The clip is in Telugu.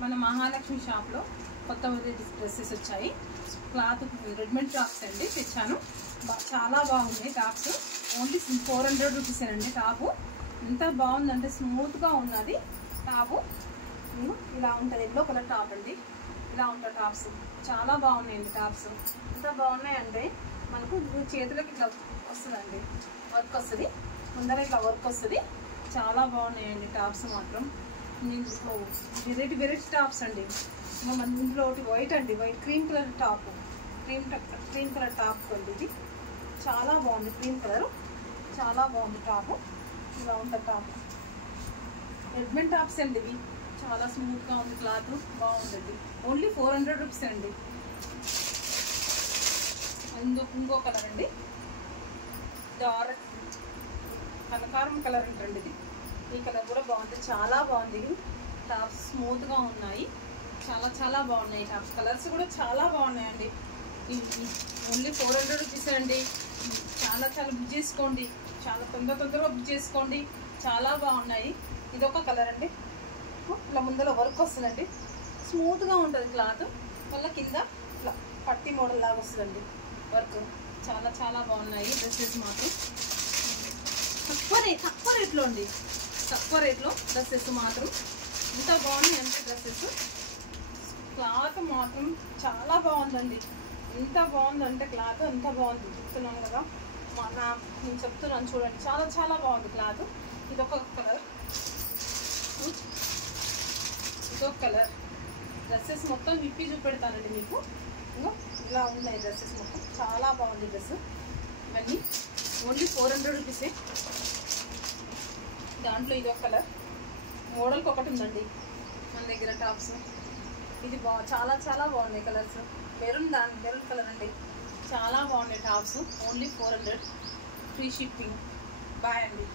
మన మహాలక్ష్మి షాప్లో కొత్త డ్రెస్సెస్ వచ్చాయి. క్లాత్ రెడీమేడ్ టాప్స్ అండి తెచ్చాను. చాలా బాగున్నాయి టాప్స్. ఓన్లీ 400 రూపీస్ అండి టాపు. ఎంత బాగుందంటే స్మూత్గా ఉన్నది టాపు. ఇలా ఉంటుంది, ఎల్లో కలర్ టాప్ అండి. ఇలా ఉంటాయి టాప్స్, చాలా బాగున్నాయండి టాప్స్. ఎంత బాగున్నాయంటే మనకు చేతులకు ఇట్లా వస్తుందండి, వర్క్ వస్తుంది, ముందర ఇట్లా వర్క్ వస్తుంది. చాలా బాగున్నాయండి టాప్స్ మాత్రం. ఇందులో వెరైటీ టాప్స్ అండి. ఇందులో ఒకటి వైట్ అండి, white cream colour top, cream colour top అండి. ఇది చాలా బాగుంది, క్రీమ్ కలర్ చాలా బాగుంది టాపు. ఇలా ఉంటుంది టాప్. రెడ్మెంట్ టాప్స్ అండి ఇవి. చాలా స్మూత్గా ఉంది, క్లాత్ బాగుంటుంది. ఓన్లీ 400 రూపీస్ అండి. ఇంకో కలర్ అండి, డార్క్ కనకారం కలర్ అంటండి ఇది. ఈ కలర్ కూడా బాగుంది, చాలా బాగుంది. ఇవి టాప్స్ స్మూత్గా ఉన్నాయి, చాలా బాగున్నాయి టాప్స్. కలర్స్ కూడా చాలా బాగున్నాయండి. ఓన్లీ 400 రూపీస్ అండి. చాలా బుక్ చేసుకోండి, చాలా తొందరగా బుక్ చేసుకోండి. చాలా బాగున్నాయి. ఇదొక కలర్ అండి. ఇట్లా ముందర వర్క్ వస్తుందండి, స్మూత్గా ఉంటుంది క్లాత్. మళ్ళీ కింద ఇట్లా పట్టి మోడల్ లాగా వస్తుందండి వర్క్. చాలా బాగున్నాయి డ్రెస్సెస్ మాత్రం. తక్కువ రేట్లో అండి, తక్కువ రేట్లో డ్రెస్సెస్ మాత్రం ఎంత బాగున్నాయి అంటే డ్రెస్సెస్. క్లాత్ మాత్రం చాలా బాగుందండి. ఎంత బాగుందంటే క్లాత్ ఎంత బాగుంది చెప్తున్నాను కదా, నేను చెప్తున్నాను చూడండి. చాలా బాగుంది క్లాత్. ఇదొక కలర్, ఇదొక కలర్. డ్రెస్సెస్ మొత్తం విప్పి చూపెడతానండి మీకు. ఇలా ఉన్నాయి డ్రెస్సెస్ మొత్తం. చాలా బాగుంది డ్రెస్. ఇవన్నీ ఓన్లీ 400 రూపీసే. దాంట్లో ఇదొక కలర్, మోడల్కి ఒకటి ఉందండి మన దగ్గర టాప్స్. ఇది చాలా బాగున్నాయి కలర్స్. మెరూన్ కలర్ అండి. చాలా బాగున్నాయి tops. Only 400, free shipping. Bye అండి.